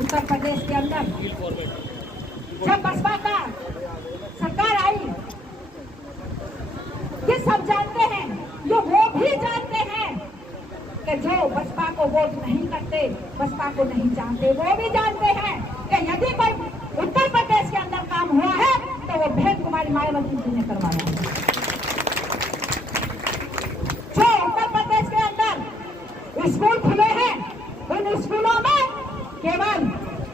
उत्तर प्रदेश के अंदर जब बसपा का सरकार आई, ये सब जानते हैं, जो वो भी जानते हैं कि जो बसपा को वोट नहीं करते, बसपा को नहीं जानते, वो भी जानते हैं कि यदि कोई उत्तर प्रदेश के अंदर काम हुआ है तो वो बहन कुमारी मायावती जी ने करवाया है। जो उत्तर प्रदेश के अंदर स्कूल खुले हैं, उन स्कूलों में केवल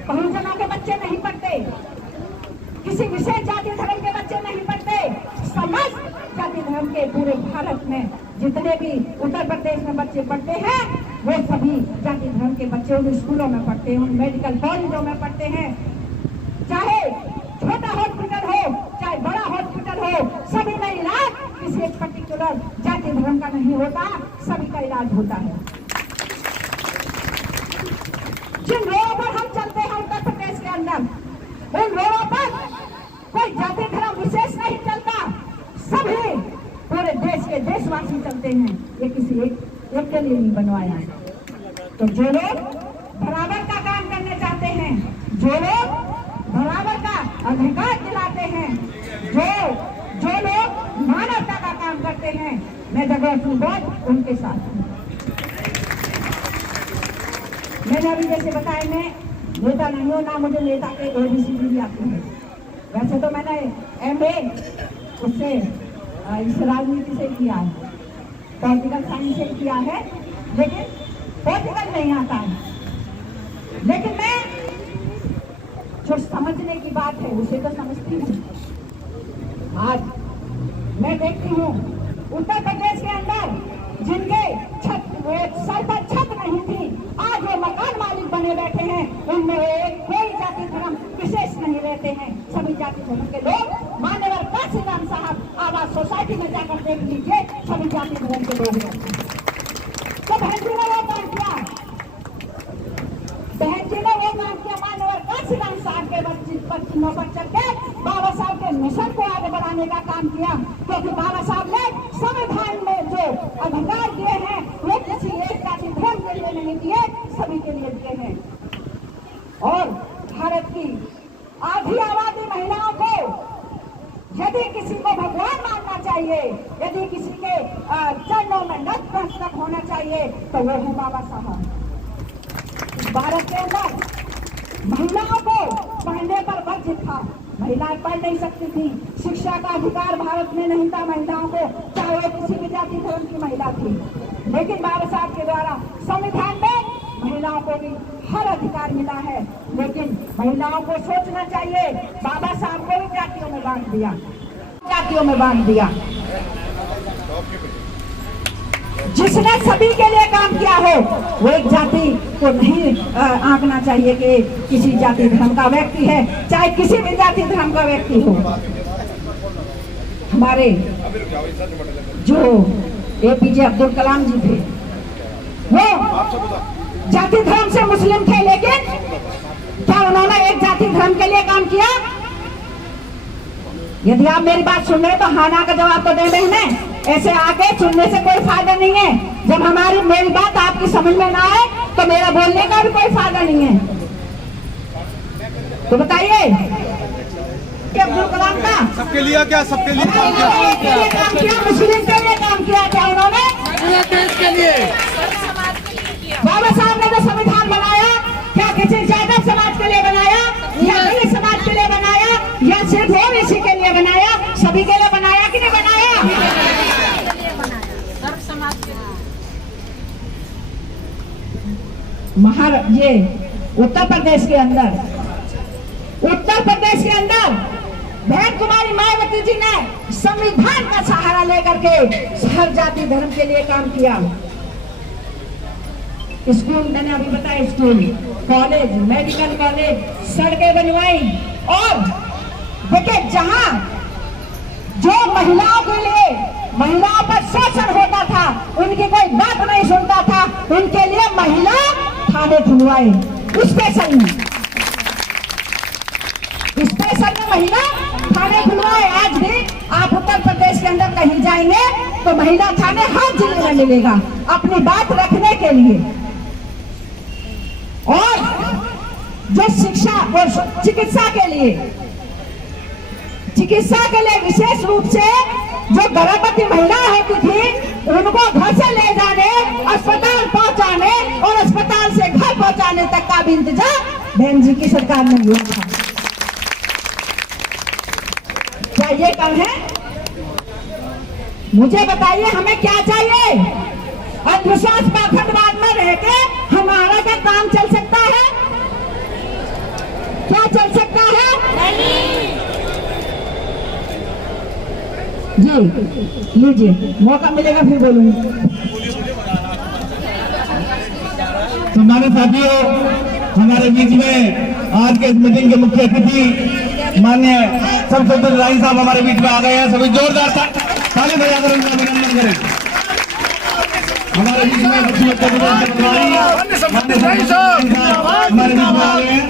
बहुजनों के बच्चे नहीं पढ़ते, किसी विशेष जाति धर्म के बच्चे नहीं पढ़ते, समस्त जाति धर्म के पूरे भारत में जितने भी उत्तर प्रदेश में बच्चे पढ़ते हैं वो सभी जाति धर्म के बच्चे उन स्कूलों में पढ़ते हैं, उन मेडिकल कॉलेजों में पढ़ते हैं। चाहे छोटा हॉस्पिटल हो चाहे बड़ा हॉस्पिटल हो, सभी में इलाज किसी एक पर्टिकुलर जाति धर्म का नहीं होता, सभी का इलाज होता है। जिन रोडों पर हम चलते हैं उत्तर प्रदेश के अंदर, उन रोडों पर कोई जाति धर्म विशेष नहीं चलता, सभी पूरे देश के देशवासी चलते हैं। ये किसी एक के लिए नहीं बनवाया है। तो जो लोग बराबर का काम करने चाहते हैं, जो लोग बराबर का अधिकार दिलाते हैं, जो लोग मानवता का काम करते हैं, मैं जगह बहुत उनके साथ हूँ। मैंने अभी जैसे बताया, मैं नेता नहीं हूँ, ना मुझे नेता के ABCD भी आती है। वैसे तो मैंने MA उससे इस राजनीति से किया है, पॉलिटिकल साइंस से किया है, लेकिन पॉलिटिकल नहीं आता है। लेकिन मैं जो समझने की बात है उसे तो समझती हूँ। आज मैं देखती हूँ उत्तर प्रदेश के अंदर जिनके सर पर छत नहीं थी, आज वो मकान मालिक बने बैठे हैं, उनमें कोई जाति धर्म विशेष नहीं रहते हैं, सभी जाति धर्म के लोग। मान्यवर काशीराम साहब आवास सोसाइटी में जाकर देख लीजिए, सभी जाति धर्म के लोग रहते हैं। तो बहन जी ने वो काम किया, बहन जी ने वो काम किया, मान्यवर काशीराम साहब के चिन्हों पर चल के बाबा साहब के मिशन को आगे बढ़ाने का काम किया, क्योंकि बाबा साहब ने संविधान में जो अधिकार दिए हैं वो किसी एक जाति धर्म के लिए नहीं दिए, सभी के लिए दिए हैं। और भारत की आधी आबादी महिलाओं को यदि किसी को भगवान मानना चाहिए, यदि किसी के चरणों में नतमस्तक होना चाहिए तो वो है बाबा साहब। भारत के अंदर महिलाओं को पढ़ने पर वर्जित था, महिलाएं पढ़ नहीं सकती थी, शिक्षा का अधिकार भारत में नहीं था महिलाओं को, चाहे वो किसी भी जाति धर्म की महिला थी। लेकिन बाबा साहब के द्वारा संविधान में महिलाओं को भी हर अधिकार मिला है। लेकिन महिलाओं को सोचना चाहिए, बाबा साहब को भी जातियों में बांट दिया, जातियों में बांट दिया। जिसने सभी के लिए काम किया हो वो एक जाति को नहीं आंकना चाहिए कि किसी जाति धर्म का व्यक्ति है, चाहे किसी भी जाति धर्म का व्यक्ति हो। हमारे जो APJ अब्दुल कलाम जी थे, वो जाति धर्म से मुस्लिम थे, लेकिन क्या उन्होंने एक जाति धर्म के लिए काम किया? यदि आप मेरी बात सुन रहे तो हाँ ना का जवाब तो दे बहने। ऐसे आके सुनने से कोई फायदा नहीं है। जब मेरी बात आपकी समझ में ना आए तो मेरा बोलने का भी कोई फायदा नहीं है। तो बताइए कि अब्दुल कलाम का सबके लिए क्या, सबके लिए काम किया, मुस्लिम के लिए काम किया क्या उन्होंने? पूरे देश के लिए। बाबा साहब ने जो संविधान बनाया, क्या किसी जाटव समाज के लिए बनाया या दलित समाज के लिए बनाया या सिर्फ ओबीसी के लिए बनाया? सभी के लिए बनाया कि नहीं बनाया? ये उत्तर प्रदेश के अंदर बहन कुमारी मायावती जी ने संविधान का सहारा लेकर के हर जाति धर्म के लिए काम किया। स्कूल मैंने अभी बताया, स्कूल, कॉलेज, मेडिकल कॉलेज, सड़कें बनवाई। और देखिए, जहां जो महिलाओं के लिए महिलाओं पर शोषण होता था, उनकी कोई बात नहीं सुनता था, उनके लिए महिला थाने खुलवाए स्पेशल में महिला थाने खुलवाए। आज भी आप उत्तर प्रदेश के अंदर कहीं जाएंगे तो महिला थाने हर जिले में मिलेगा अपनी बात रखने के लिए। और जो शिक्षा और चिकित्सा के लिए विशेष रूप से जो गर्भवती महिला होती थी उनको घर से ले जाने, अस्पताल पहुंचाने और अस्पताल से घर पहुंचाने तक का भी इंतजाम बहन जी की सरकार ने हुआ था। क्या ये कम है? मुझे बताइए हमें क्या चाहिए? अंधविश्वास पाखंडवाद में रह के हमारा क्या काम चल सकता है? क्या चल सकता है? जी लीजिए, मौका मिलेगा फिर बोलूंगी। हमारे साथियों, हमारे बीच में आज के इस मीटिंग के मुख्य अतिथि माननीय सबसुंदर राय साहब हमारे बीच में आ गए हैं। सभी जोरदार ताली बजाकर उनका अभिनंदन करें। हमारे बीच में पश्चिम उत्तर प्रदेश के प्रभारी हमारे बीच में आ गए हैं।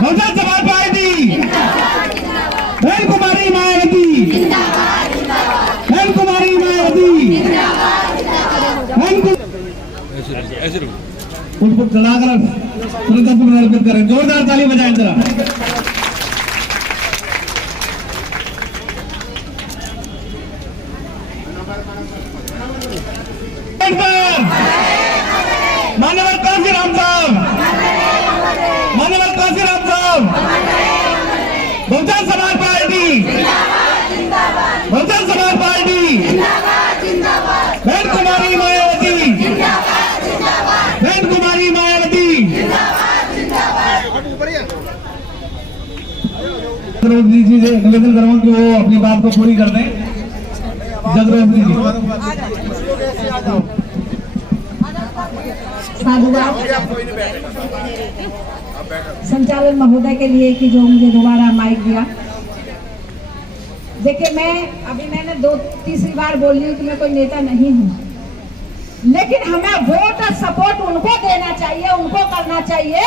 बहुजन समाज पार्टी बहन कुमारी मायावती, बहन कुमारी मायावती, उनको चढ़ाकर श्रद्धासुमन अर्पित करें। जोरदार ताली बजाएं जरा। मान्यवर काशीराम साहब, मान्यवर काशीराम साहब, बहुजन समाज पार्टी, बहुजन समाज पार्टी, बहन कुमारी मायावती, बहन कुमारी मायावती। जगरोधी जी से निवेदन करूंगा कि वो अपनी बात को पूरी कर दें। जगरोधी जी संचालन महोदय के लिए कि जो मुझे दोबारा माइक दिया। देखिए मैंने 2-3 बार बोल रही हूँ कि मैं कोई नेता नहीं हूँ, लेकिन हमें वोट और सपोर्ट उनको देना चाहिए, उनको करना चाहिए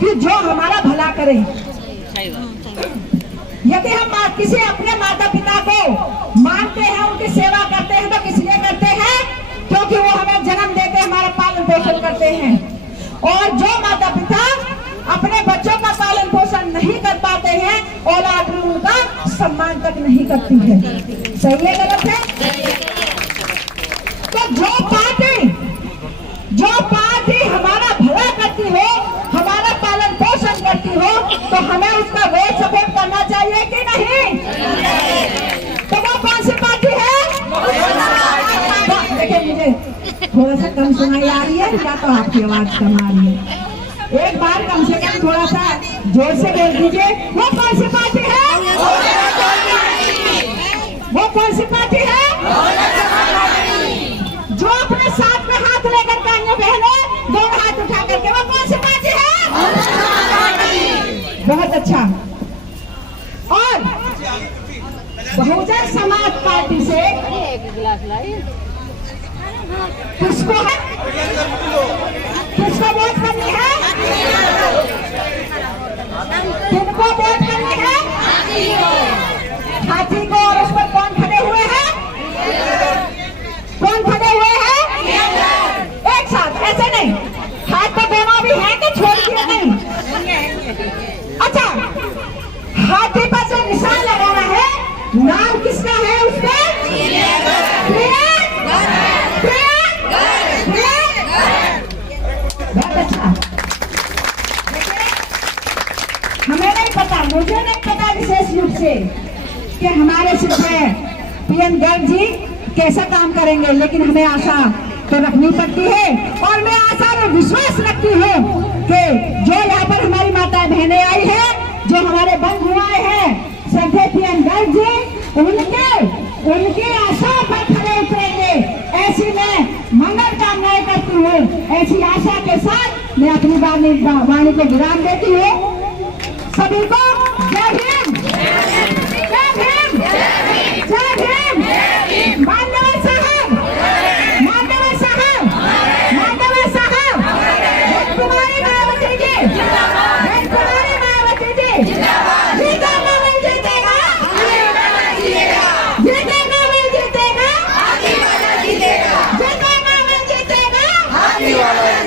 कि जो हमारा भला करे। यदि हम किसी अपने माता पिता को मानते हैं, उनकी सेवा करते हैं तो किस लिए करते हैं? क्योंकि वो हमें जन्म देते, हमारा पालन पोषण करते हैं। और जो माता पिता अपने बच्चों का पालन पोषण नहीं कर पाते हैं, औलाद भी उनका सम्मान तक नहीं करती है। सही है गलत है? तो जो पार्टी हमारा भला करती हो, हमारा पालन पोषण करती हो, तो हमें उसका वोट सपोर्ट करना चाहिए कि नहीं? तो वो कौन सी पार्टी है? देखिए मुझे थोड़ा सा कम सुनाई आ रही है या तो आपकी आवाज कम आ रही है? एक बार कम से कम थोड़ा सा जोर से बोल दीजिए। वो कौन सी पार्टी है? वो कौन सी पार्टी है? जो अपने साथ में हाथ लेकर कान्या बहने दोनों हाथ उठा करके, वो कौन सी पार्टी है? बहुत अच्छा। और बहुजन समाज पार्टी से किसको है, किसको वोट करनी है? किनको वोट करनी है? हाथी को। और उस पर कौन खड़े हुए हैं? कौन खड़े हुए हैं? एक साथ, ऐसे नहीं, हाथ तो दोनों भी हैं कि छोड़ दिए नहीं? अच्छा, हाथी पर जो निशान लगाना है, नाम किसका है उसका? बहुत अच्छा। हमें नहीं पता, मुझे नहीं पता विशेष रूप से कि हमारे शिक्षक पीएन गर्ग जी कैसा काम करेंगे, लेकिन हमें आशा तो रखनी पड़ती है। और मैं आशा और विश्वास रखती हूँ कि जो यहाँ पर हमारी माताएं बहनें आई है, जो हमारे बंधु आए हैं, श्रद्धेय पीएन गर्ग जी उनके आशा पर खड़े उतरेंगे, ऐसी मैं मंगल कामनाएं करती हूँ। ऐसी आशा के साथ मैं अपनी वाणी को विराम देती हूँ। सभी को जय भीम, जय भीम, जय भीम। मान्यवर साहब, मान्यवर साहब, मान्यवर साहब, बहन कुमारी मायावती जी, बहन कुमारी मायावती जी, जीतेगा नहीं जीतेगा, जीतेगा नहीं जीतेगा, जीतेगा नहीं जीतेगा, जीतेगा नहीं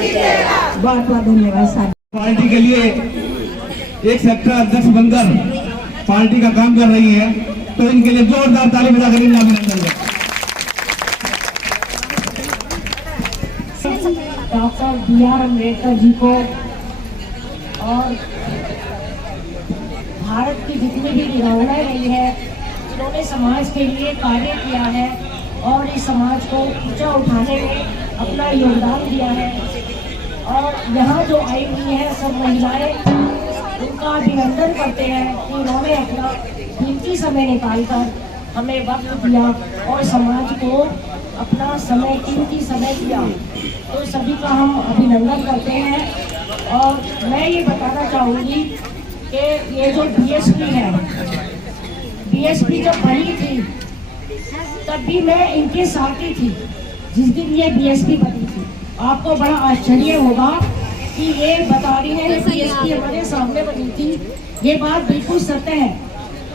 जीतेगा। बहुत बहुत धन्यवाद साहब। पार्टी के लिए एक सेक्टर अध्यक्ष बनकर पार्टी का काम कर रही है, तो इनके लिए जोरदार ताली बजाकर इनका अभिनंदन करें। Doctor B.R. अम्बेडकर जी को और भारत की जितनी भी वीरांगनाएं रही है, जिन्होंने समाज के लिए कार्य किया है और इस समाज को ऊंचा उठाने में अपना योगदान दिया है, और यहाँ जो आई हुई है सब महिलाएं, उनका अभिनंदन करते हैं कि उन्होंने अपना कीमती समय निकालकर हमें वक्त दिया और समाज को अपना समय, कीमती समय दिया। तो सभी का हम अभिनंदन करते हैं। और मैं ये बताना चाहूँगी कि ये जो BSP है, BSP जब बनी थी तब भी मैं इनके साथ ही थी जिस दिन ये BSP बनी थी। आपको बड़ा आश्चर्य होगा कि ये बता रही है BSP हमारे सामने बनी थी। ये बात बिल्कुल सत्य है।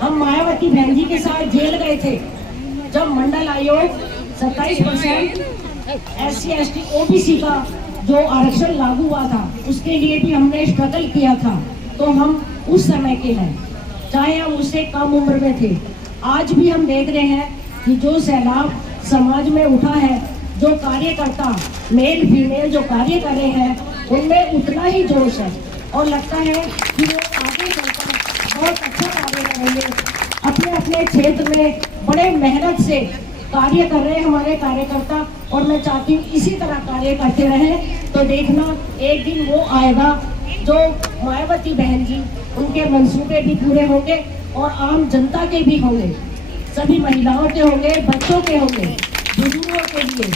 हम मायावती बहन जी के साथ जेल गए थे जब मंडल आयोग 27% SC ST OBC का जो आरक्षण लागू हुआ था, उसके लिए भी हमने स्ट्रगल किया था। तो हम उस समय के हैं, चाहे हम उससे कम उम्र में थे। आज भी हम देख रहे हैं कि जो सैलाब समाज में उठा है, जो कार्यकर्ता मेल फीमेल जो कार्य कर रहे हैं, उनमें उतना ही जोश है और लगता है कि वो आगे चलकर बहुत अच्छा कार्य करेंगे। अपने अपने क्षेत्र में बड़े मेहनत से कार्य कर रहे हैं हमारे कार्यकर्ता, और मैं चाहती हूँ इसी तरह कार्य करते रहें। तो देखना एक दिन वो आएगा जो मायावती बहन जी, उनके मंसूबे भी पूरे होंगे और आम जनता के भी होंगे, सभी महिलाओं के होंगे, बच्चों के होंगे, बुजुर्गों के लिए,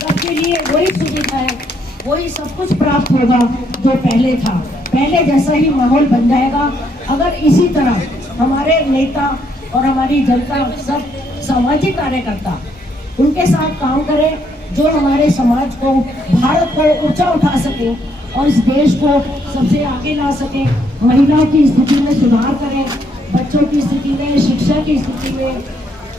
सबके लिए वही सुविधा है, वही सब कुछ प्राप्त होगा जो पहले था। पहले जैसा ही माहौल बन जाएगा अगर इसी तरह हमारे नेता और हमारी जनता, सब सामाजिक कार्यकर्ता उनके साथ काम करें, जो हमारे समाज को, भारत को ऊंचा उठा सके और इस देश को सबसे आगे ला सके। महिलाओं की स्थिति में सुधार करें, बच्चों की स्थिति में, शिक्षा की स्थिति में,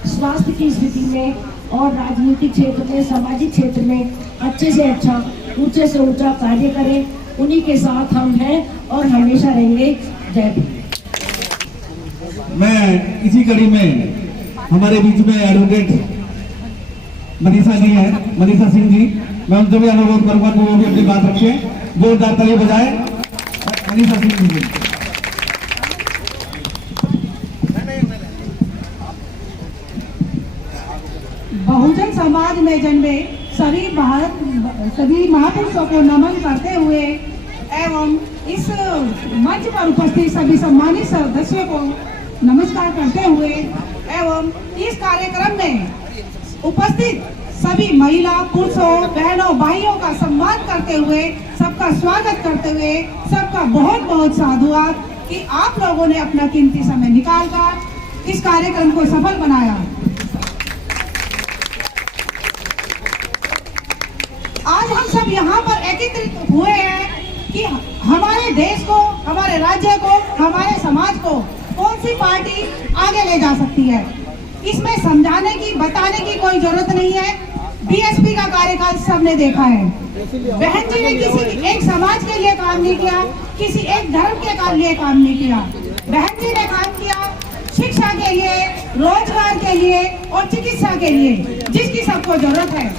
स्वास्थ्य की स्थिति में और राजनीतिक क्षेत्र में, सामाजिक क्षेत्र में अच्छे से अच्छा, ऊंचे से ऊंचा कार्य करें। उन्हीं के साथ हम हैं और हमेशा रहेंगे। जय भीम। मैं इसी कड़ी में हमारे बीच में एडवोकेट मनीषा जी हैं, मनीषा सिंह जी, मैं उनसे भी अनुरोध करूंगा कि वो भी अपनी बात रखें। जोरदार ताली बजाएं मनीषा सिंह जी। बहुजन समाज में जन्मे सभी महापुरुषों को नमन करते हुए एवं इस मंच पर उपस्थित सभी सम्मानित सदस्यों को नमस्कार करते हुए एवं इस कार्यक्रम में उपस्थित सभी महिला, पुरुषों, बहनों, भाइयों का सम्मान करते हुए, सबका स्वागत करते हुए, सबका बहुत बहुत साधुवाद कि आप लोगों ने अपना कीमती समय निकालकर इस कार्यक्रम को सफल बनाया। आज हम सब यहाँ पर एकत्रित हुए हैं कि हमारे देश को, हमारे राज्य को, हमारे समाज को कौन सी पार्टी आगे ले जा सकती है। इसमें समझाने की, बताने की कोई जरूरत नहीं है। BSP का कार्यकाल सबने देखा है। बहन जी ने किसी एक समाज के लिए काम नहीं किया, किसी एक धर्म के लिए काम नहीं किया। बहन जी ने काम किया शिक्षा के लिए, रोजगार के लिए और चिकित्सा के लिए, जिसकी सबको जरूरत है।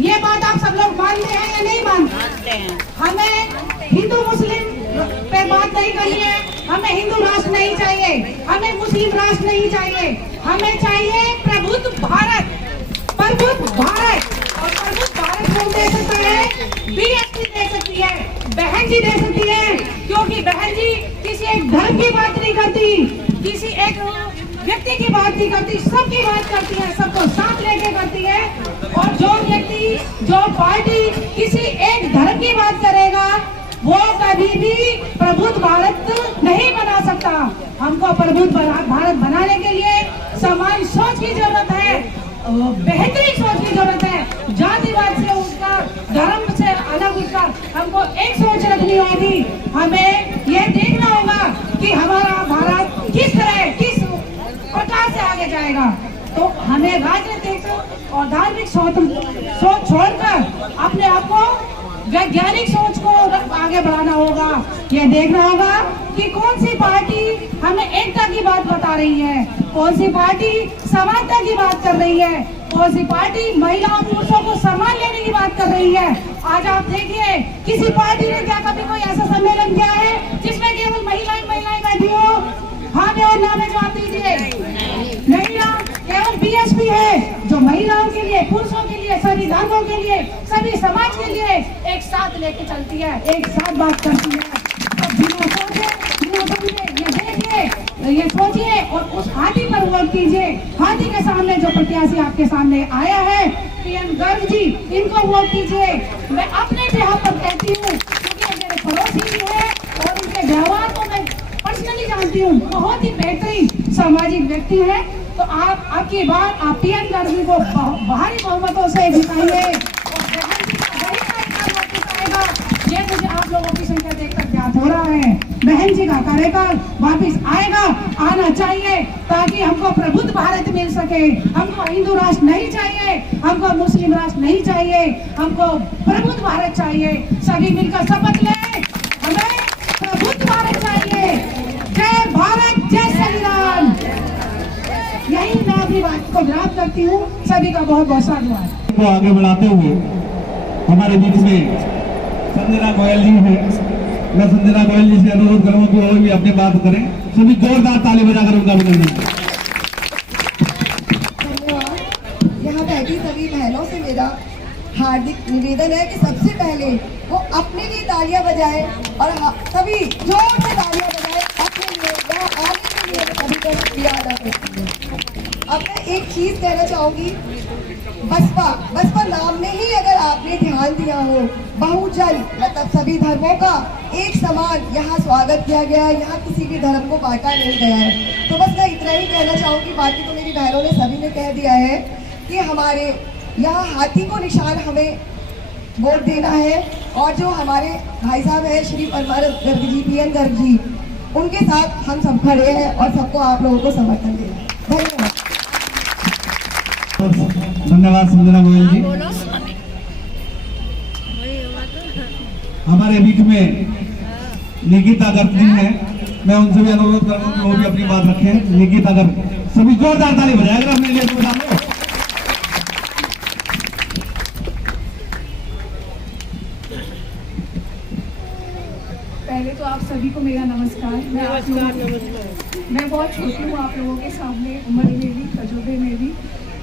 ये बात आप सब लोग मानते हैं या नहीं मानते हैं? हमें हिंदू मुस्लिम पे बात नहीं करनी है। हमें हिंदू राष्ट्र नहीं चाहिए, हमें मुस्लिम राष्ट्र नहीं चाहिए, हमें चाहिए प्रबुद्ध भारत। प्रबुद्ध भारत, और प्रबुद्ध भारत कौन दे सकता है? BSP दे सकती है, बहन जी दे सकती है, क्योंकि बहन जी किसी एक धर्म की बात नहीं करती, किसी एक व्यक्ति की बात नहीं करती, सबकी बात करती है, सबको साथ लेके करती है। और जो व्यक्ति, जो पार्टी किसी एक धर्म की बात करेगा वो कभी भी प्रबुद्ध भारत नहीं बना सकता। हमको प्रबुद्ध भारत बनाने के लिए समान सोच की जरूरत है, बेहतरीन सोच की जरूरत है। जातिवाद से उठकर, धर्म से अलग उठकर हमको एक सोच रखनी होगी। हमें ये देखना होगा कि हमारा भारत किस तरह, किस प्रकार से आगे जाएगा। तो हम हमें राजनीतिक और धार्मिक सोच छोड़कर अपने आप को वैज्ञानिक सोच को आगे बढ़ाना होगा। ये देखना होगा कि कौन सी पार्टी हमें एकता की बात बता रही है, कौन सी पार्टी समानता की बात कर रही है, कौन सी पार्टी महिलाओं पुरुषों को सम्मान लेने की बात कर रही है। आज आप देखिए किसी पार्टी ने क्या कभी कोई ऐसा सम्मेलन किया है जिसमें केवल महिलाएं बैठी हो? हाँ में और ना में जवाब दीजिए। नहीं ना, केवल बीएसपी है जो महिलाओं के लिए, पुरुषों के लिए, सभी धर्मों के लिए, सभी समाज के लिए एक साथ लेके चलती है, एक साथ बात करती है। तो बिना सोचे, बिना समझे ये देखिए, ये सोचिए और उस हाथी पर वोट कीजिए। हाथी के सामने जो प्रत्याशी आपके सामने आया है पीएन गर्ग जी, इनको वोट कीजिए। मैं अपने यहाँ पर कहती हूँ क्योंकि मेरे पड़ोसी भी है और उनके व्यवहार को मैं पर्सनली जानती हूँ, बहुत ही बेहतरीन सामाजिक व्यक्ति है। तो आप आपकी बार आप पीएन गर्ग को भारी बहुमतों से जिताइए और बहन जी का वही कार्यकाल वापस आएगा। ये मुझे आप लोगों की संख्या देखकर ज्ञात हो रहा है। बहन जी का कार्यकाल वापस आएगा, आना चाहिए ताकि हमको प्रबुद्ध भारत मिल सके। हमको हिंदू राष्ट्र नहीं चाहिए, हमको मुस्लिम राष्ट्र नहीं चाहिए, हमको प्रबुद्ध भारत चाहिए। सभी मिलकर शपथ लें, हमें प्रबुद्ध भारत चाहिए। जय भारत, जय संविधान। यही मैं अपनी बात को विराम करती हूँ। सभी का बहुत बहुत धन्यवाद। को आगे बढ़ाते हुए हमारे बीच में संजना गोयल जी है। मैं संजना गोयल जी से अनुरोध करूंगा कि वो भी अपनी बात करें। सभी जोरदार ताली बजाकर उनका अभिनंदन। धन्यवाद। यहाँ बैठी सभी बहनों से मेरा हार्दिक निवेदन है कि सबसे पहले वो अपने लिए तालियां बजाएं और सभी जोर से तालियां बजाएं अपने लिए, यहाँ आने के लिए कभी कभी किया अदा करती है। अब मैं एक चीज कहना चाहूंगी, बसपा नाम में ही अगर आपने ध्यान दिया हो, बहुजन मतलब सभी धर्मों का एक समान यहाँ स्वागत किया गया है, यहाँ किसी भी धर्म को बांटा नहीं गया है। तो बस मैं इतना ही कहना चाहूंगी, बाकी तो मेरी बहनों ने सभी ने कह दिया है कि हमारे यहाँ हाथी को निशान हमें वोट देना है और जो हमारे भाई साहब हैं श्री परमानंद गर्ग जी, पीएन गर्ग जी, उनके साथ हम सब खड़े हैं और सबको आप लोगों को समर्थन देना है। धन्यवाद। धन्यवाद संजना गोयल जी। हमारे बीच में निकिता गर्ग जी हैं, मैं उनसे भी अनुरोध करूंगा कि वो भी अपनी बात रखें। निकिता गर्ग, सभी जोरदार ताली बजाएगा अपने लिए तो बता दो। पहले तो आप सभी को मेरा नमस्कार। मैं बहुत छोटी हूँ आप लोगों के सामने, उम्र में भी, तजुर्बे में भी।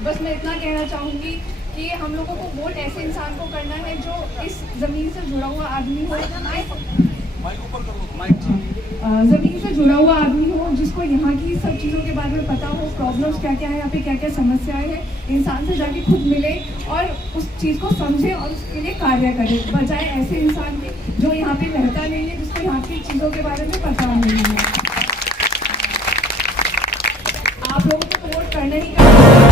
बस मैं इतना कहना चाहूँगी कि हम लोगों को वोट ऐसे इंसान को करना है जो इस ज़मीन से जुड़ा हुआ आदमी हो, ज़मीन से जुड़ा हुआ आदमी हो, जिसको यहाँ की सब चीज़ों के बारे में पता हो, प्रॉब्लम्स क्या क्या है, यहाँ पे क्या क्या समस्याएं हैं, इंसान से जाके खुद मिले और उस चीज़ को समझे और उसके लिए कार्य करे, बजाय ऐसे इंसान के जो यहाँ पे रहता नहीं है, जिसको यहाँ की चीज़ों के बारे में पता नहीं है। आप लोगों को वोट करना ही करना है।